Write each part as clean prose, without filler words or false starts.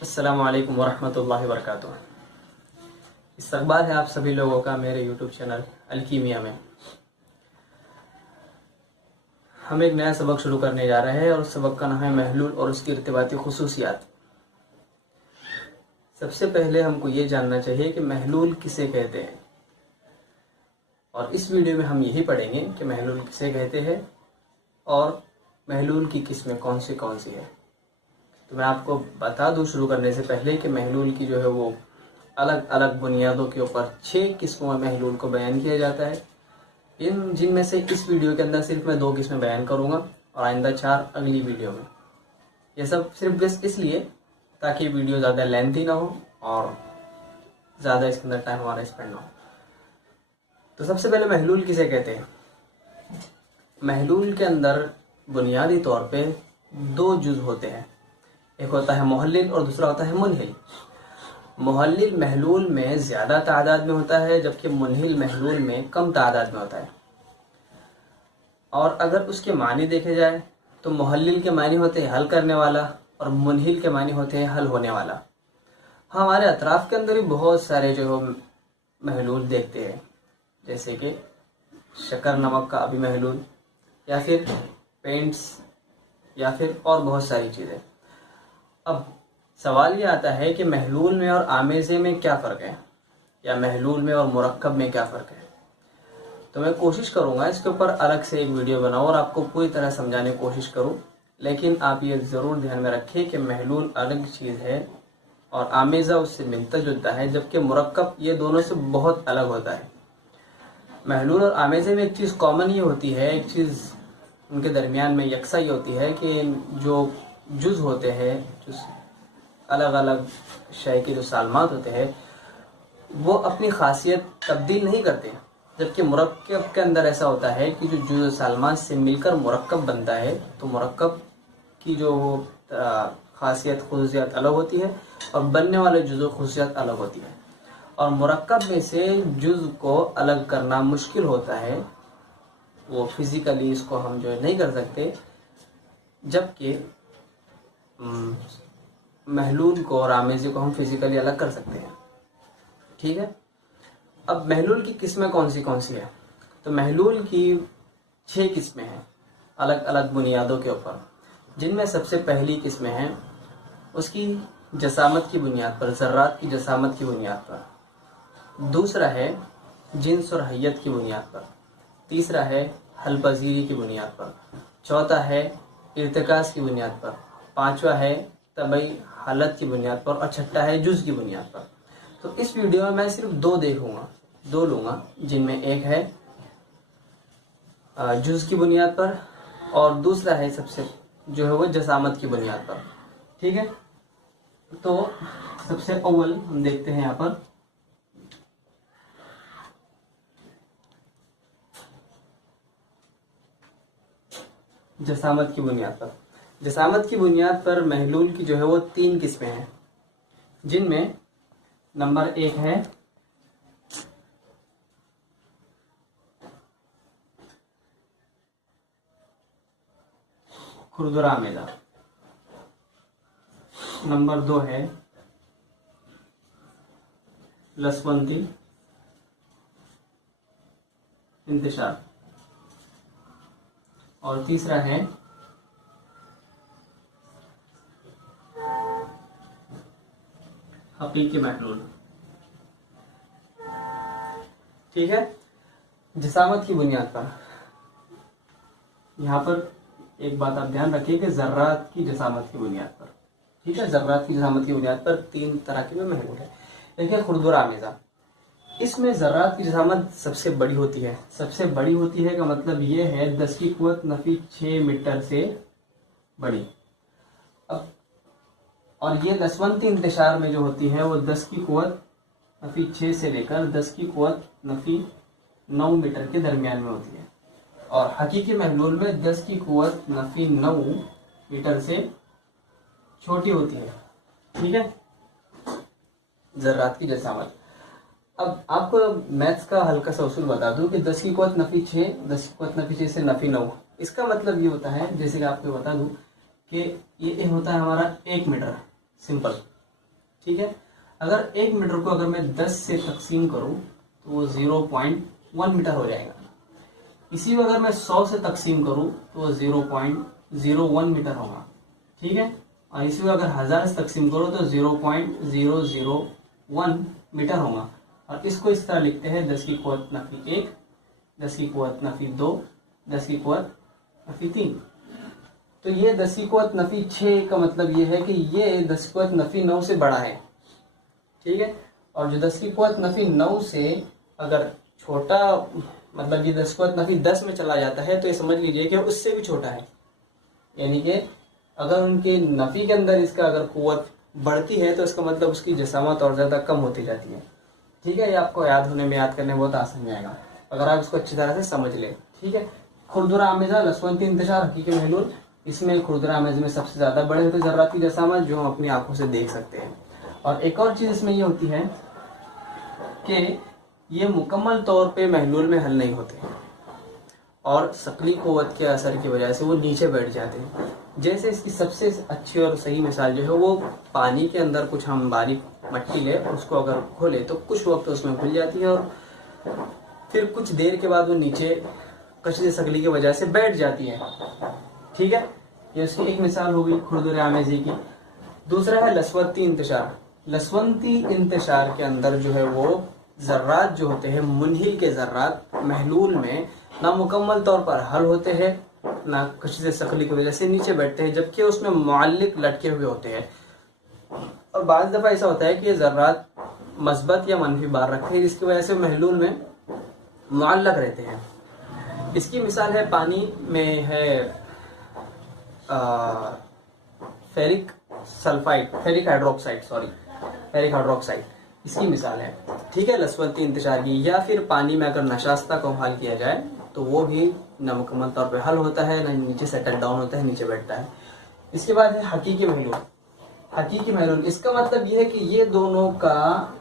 अस्सलामु अलैकुम वरहमतुल्लाहि वबरकातुह। इस्तकबाल है आप सभी लोगों का मेरे यूट्यूब चैनल अलकीमिया में। हम एक नया सबक शुरू करने जा रहे हैं और उस सबक का नाम है महलूल और उसकी इर्तिबाती खुसूसियात। सबसे पहले हमको ये जानना चाहिए कि महलूल किसे कहते हैं, और इस वीडियो में हम यही पढ़ेंगे कि महलूल किसे कहते हैं और महलूल की किस्में कौन सी है। तो मैं आपको बता दूं शुरू करने से पहले कि महलूल की जो है वो अलग अलग बुनियादों के ऊपर 6 किस्मों में महलूल को बयान किया जाता है। जिनमें से इस वीडियो के अंदर सिर्फ मैं 2 किस्में बयान करूंगा और आइंदा 4 अगली वीडियो में। यह सब सिर्फ बस इसलिए ताकि वीडियो ज़्यादा लेंथी ना हो और ज़्यादा इसके अंदर टाइम हमारा स्पेंड ना हो। तो सबसे पहले महलूल किसे कहते हैं। महलूल के अंदर बुनियादी तौर पे 2 जुज़ होते हैं, एक होता है मुहल्लिल और दूसरा होता है मुनहिल। मुहल्लिल महलूल में ज़्यादा तादाद में होता है जबकि मुनहिल महलूल में कम तादाद में होता है। और अगर उसके मानी देखे जाए तो मुहल्लिल के मानी होते हैं हल करने वाला और मुनहिल के मानी होते हैं हल होने वाला। हमारे अतराफ़ के अंदर भी बहुत सारे जो महलूल देखते हैं, जैसे कि शक्कर नमक का अभी महलूल, या फिर पेंट्स, या फिर और बहुत सारी चीज़ें। अब सवाल ये आता है कि महलूल में और आमेज़े में क्या फ़र्क है, या महलूल में और मुरक्कब में क्या फ़र्क है। तो मैं कोशिश करूँगा इसके ऊपर अलग से एक वीडियो बनाऊँ और आपको पूरी तरह समझाने की कोशिश करूँ, लेकिन आप ये ज़रूर ध्यान में रखें कि महलूल अलग चीज़ है और आमेज़ा उससे मिलता जुलता है, जबकि मुरक्कब ये दोनों से बहुत अलग होता है। महलूल और आमेज़े में एक चीज़ कॉमन ये होती है, एक चीज़ उनके दरमियान में यकसा ये होती है कि जो जुज़ होते हैं, जो अलग अलग शय के जो सालमात होते हैं, वो अपनी खासियत तब्दील नहीं करते। जबकि मुरक्कब के अंदर ऐसा होता है कि जो जुज़ सालमात से मिलकर मुरक्कब बनता है, तो मुरक्कब की जो खासियत खुसूसियत अलग होती है और बनने वाले जुज़ खुसूसियत अलग होती है। और मुरक्कब में से जुज़ को अलग करना मुश्किल होता है, वो फिज़िकली इसको हम जो है नहीं कर सकते, जबकि महलूल को और आमेज़े को हम फिज़िकली अलग कर सकते हैं। ठीक है। अब महलूल की किस्में कौन सी है। तो महलूल की 6 किस्में हैं अलग अलग बुनियादों के ऊपर, जिनमें सबसे पहली किस्में हैं उसकी जसामत की बुनियाद पर, ज़र्रात की जसामत की बुनियाद पर। दूसरा है जिन्स और हैयत की बुनियाद पर। तीसरा है हल पजीरी की बुनियाद पर। चौथा है इर्तिकास की बुनियाद पर। पांचवा है तबई हालत की बुनियाद पर। और छठा है जुज़ की बुनियाद पर। तो इस वीडियो में मैं सिर्फ 2 लूँगा, जिनमें एक है जुज़ की बुनियाद पर और दूसरा है सबसे जो है वो जसामत की बुनियाद पर। ठीक है। तो सबसे अव्वल हम देखते हैं यहाँ पर जसामत की बुनियाद पर। जसामत की बुनियाद पर महलूल की जो है वो 3 किस्में हैं, जिनमें नंबर 1 है खुरदुरा आमेज़ा। नंबर 2 है लसवंती इंतशार। और तीसरा है हकीकी महलूल। ठीक है। जसामत की बुनियाद पर यहाँ पर एक बात आप ध्यान रखिए कि ज़र्रात की जसामत की बुनियाद पर। ठीक है। ज़र्रात की जसामत की बुनियाद पर 3 तरह की महलूल है। देखिए खुरदुरा आमेज़ा, इसमें ज़र्रात की जसामत सबसे बड़ी होती है। सबसे बड़ी होती है का मतलब ये है 10 की क़ुव्वत नफ़ी 6 मीटर से बड़ी। अब और ये लसवंती इंतशार में जो होती है वो 10 की क़ुव्वत नफ़ी 6 से लेकर 10 की क़ुव्वत नफ़ी 9 मीटर के दरमियान में होती है। और हकीकी महलूल में 10 की क़ुव्वत नफ़ी 9 मीटर से छोटी होती है। ठीक है। ज़र्रात की जसामत। अब आपको मैथ्स का हल्का सा उसूल बता दूं कि 10 की क़ुव्वत नफ़ी 6, 10 की क़ुव्वत नफ़ी 6 से नफ़ी 9, इसका मतलब ये होता है, जैसे कि आपको बता दूं कि ये होता है हमारा 1 मीटर। सिंपल ठीक है। अगर 1 मीटर को अगर मैं 10 से तकसीम करूं तो वो 0.1 मीटर हो जाएगा। इसी को अगर मैं 100 से तकसीम करूं तो वो 0.01 मीटर होगा, ठीक है। और इसी को अगर 1000 से तकसीम करूं तो 0.001 मीटर होगा। और इसको इस तरह लिखते हैं 10 की क़ुव्वत नफी 1, 10 की क़ुव्वत नफी 2, 10 की क़ुव्वत नफी 3। तो ये 10 की क़ुव्वत नफी 6 का मतलब ये है कि ये 10 की क़ुव्वत नफी 9 से बड़ा है, ठीक है। और जो 10 की क़ुव्वत नफी 9 से अगर छोटा, मतलब ये 10 की क़ुव्वत नफी 10 में चला जाता है तो ये समझ लीजिए कि उससे भी छोटा है। यानी कि अगर उनके नफी के अंदर इसका अगर क़ुव्वत बढ़ती है तो इसका मतलब उसकी जसामत और ज़्यादा कम होती जाती है, ठीक है। ये आपको याद करने में बहुत आसान जाएगा अगर आप इसको अच्छी तरह से समझ लें, ठीक है। खुरदुरा आमेज़ा लसवंती इंतशार हकीकी महलूल, इसमें खुरदुरा आमेज़ा में सबसे ज़्यादा बड़े होते ज़र्राती जसामत जो हम अपनी आंखों से देख सकते हैं। और एक और चीज़ इसमें ये होती है कि ये मुकम्मल तौर पे महलूल में हल नहीं होते और शकली क़ुव्वत के असर की वजह से वो नीचे बैठ जाते हैं। जैसे इसकी सबसे अच्छी और सही मिसाल जो है वो पानी के अंदर कुछ हम बारीक मट्टी ले और उसको अगर खोले तो कुछ वक्त उसमें घुल जाती है और फिर कुछ देर के बाद वो नीचे कशिश शकली की वजह से बैठ जाती है, ठीक है। ये उसकी एक मिसाल हो गई खुरदुरा आमेज़ी की। दूसरा है लसवंती इंतशार। लसवंती इंतशार के अंदर जो है वो ज़र्रात जो होते हैं, मुनहिल के ज़र्रात महलूल में ना मुकम्मल तौर पर हल होते हैं ना कशिश शकली की वजह से नीचे बैठते हैं, जबकि उसमें मुअल्लिक लटके हुए होते हैं। और बाज़ दफ़ा ऐसा होता है कि ये ज़र्रात मस्बत या मनफी बार रखते हैं जिसकी वजह से महलूल में मुअल्लक रहते हैं। इसकी मिसाल है पानी में है फेरिक हाइड्रोक्साइड इसकी मिसाल है, ठीक है, लसवंती इंतशार की। या फिर पानी में अगर नशास्ता को हल किया जाए तो वो भी न मुकम्मल तौर पे हल होता है न नीचे सेटल डाउन होता है, नीचे बैठता है। इसके बाद है हकीकी महलूल। हकीकी महलूल इसका मतलब ये है कि ये दोनों का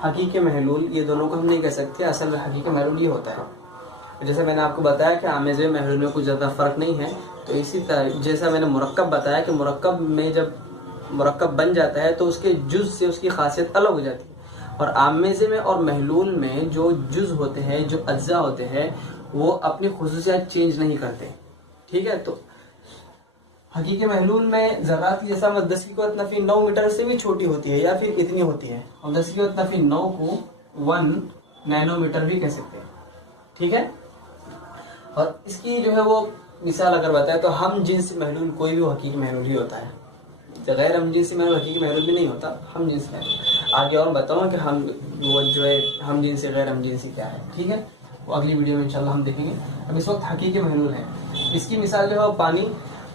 हकीकी महलूल, ये दोनों को हम नहीं कह सकते। असल में हकीकी महलूल ये होता है, जैसे मैंने आपको बताया कि आमेज़े महलूल में कुछ ज़्यादा फ़र्क नहीं है, तो इसी तरह जैसा मैंने मुरक्कब बताया कि मुरक्कब में जब मुरक्कब बन जाता है तो उसके जुज़ से उसकी खासियत अलग हो जाती है। और आमेज़े में और महलूल में जो जुज़ होते हैं, जो अज्जा होते हैं, वो अपनी खुसूसियात चेंज नहीं करते, ठीक है। तो हकीकी महलूल में ज़र्रात की जसामत 10 की क़ुव्वत नफी 9 मीटर से भी छोटी होती है या फिर इतनी होती है, और 10 की क़ुव्वत नफी 9 को 1 नैनोमीटर भी कह सकते हैं, ठीक है। और इसकी जो है वो मिसाल अगर बताए तो हम जिन्स महलूल कोई भी हकीकी महलूल ही होता है, गैर हम जिन्स महलूल हकीकी महलूल भी नहीं होता, हम जिन्स महलूल। आगे और बताऊँ कि हम वो जो है हम जिन्स गैर हम जिन्स क्या है, ठीक है, वो अगली वीडियो में इंशाल्लाह हम देखेंगे। अब इस वक्त हकीकी महलूल है। इसकी मिसाल जो है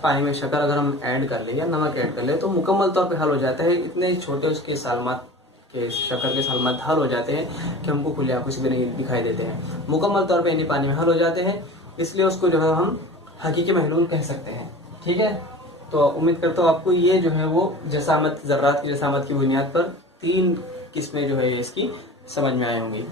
पानी में शक्कर अगर हम ऐड कर ले या नमक ऐड कर ले तो मुकम्मल तौर पे हल हो जाता है। इतने छोटे उसके सालमात के शक्कर के सालमात हल हो जाते हैं कि हमको खुले आंखों से भी नहीं दिखाई देते हैं, मुकम्मल तौर पे इन्हीं पानी में हल हो जाते हैं, इसलिए उसको जो है हम हकीकी महलूल कह सकते हैं, ठीक है। तो उम्मीद करता हूँ आपको ये जो है वो जसामत, ज़र्रात की जसामत की बुनियाद पर 3 किस्में जो है इसकी समझ में आई होंगी।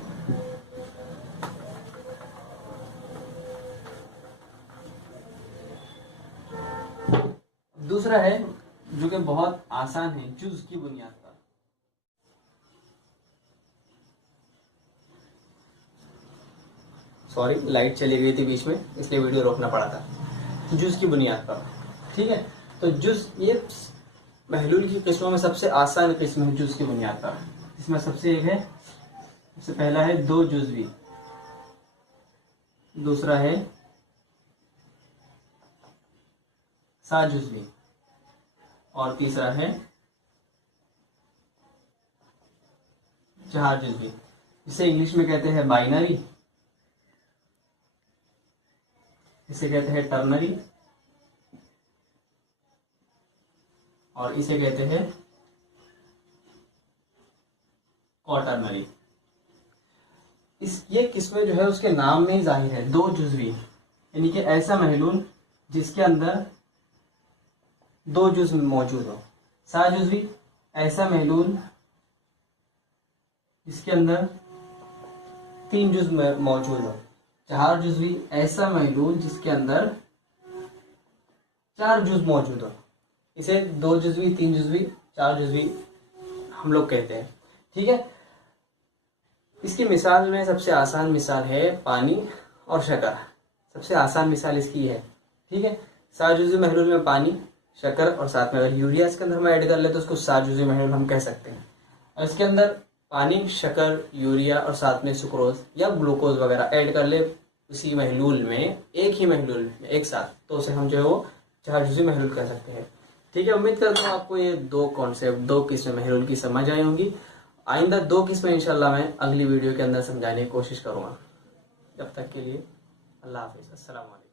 दूसरा है जो कि बहुत आसान है, जुज़ की बुनियाद पर। सॉरी, लाइट चली गई थी बीच में, इसलिए वीडियो रोकना पड़ा था। जुज़ की बुनियाद पर, ठीक है। तो जुज़ ये महलूल की किस्मों में सबसे आसान किस्म है जुज़ की बुनियाद पर। इसमें सबसे पहला है 2 जुज़वी, दूसरा है 7 जुज़वी और तीसरा है 4 जुज़वी। इसे इंग्लिश में कहते हैं बाइनरी, इसे कहते हैं टर्नरी और इसे कहते हैं क्वाटरनरी। ये किस्में जो है उसके नाम में ही जाहिर है, 2 जुज़वी यानी कि ऐसा महलूल जिसके अंदर 2 जुज़ मौजूद हो। 7 जुज़वी ऐसा महलूल जिसके अंदर 3 जुज़ मौजूद हो। 4 जुज़वी ऐसा महलूल जिसके अंदर 4 जुज़ मौजूद हो। इसे 2 जुज़वी, 3 जुज़वी, 4 जुज़वी हम लोग कहते हैं। ठीक है, इसकी मिसाल में सबसे आसान मिसाल है पानी और शक्कर। सबसे आसान मिसाल इसकी है। ठीक है, 7 जुज़ी महलूल में पानी, शक्कर और साथ में अगर यूरिया इसके अंदर हम ऐड कर ले तो उसको 7 जुज़ी महलूल हम कह सकते हैं। और इसके अंदर पानी, शक्कर, यूरिया और साथ में सुक्रोज या ग्लूकोज वगैरह ऐड कर ले उसी महलूल में, एक ही महलूल में एक साथ, तो उसे हम जो है वो 4 जुज़ी महलूल कह सकते हैं। ठीक है, उम्मीद करता हूँ आपको ये 2 कॉन्सेप्ट, 2 किस्में महलूल की समझ आई होंगी। आइंदा 2 किस्में इंशाल्लाह मैं अगली वीडियो के अंदर समझाने की कोशिश करूँगा। जब तक के लिए अल्लाह हाफिज़, अस्सलाम वालेकुम।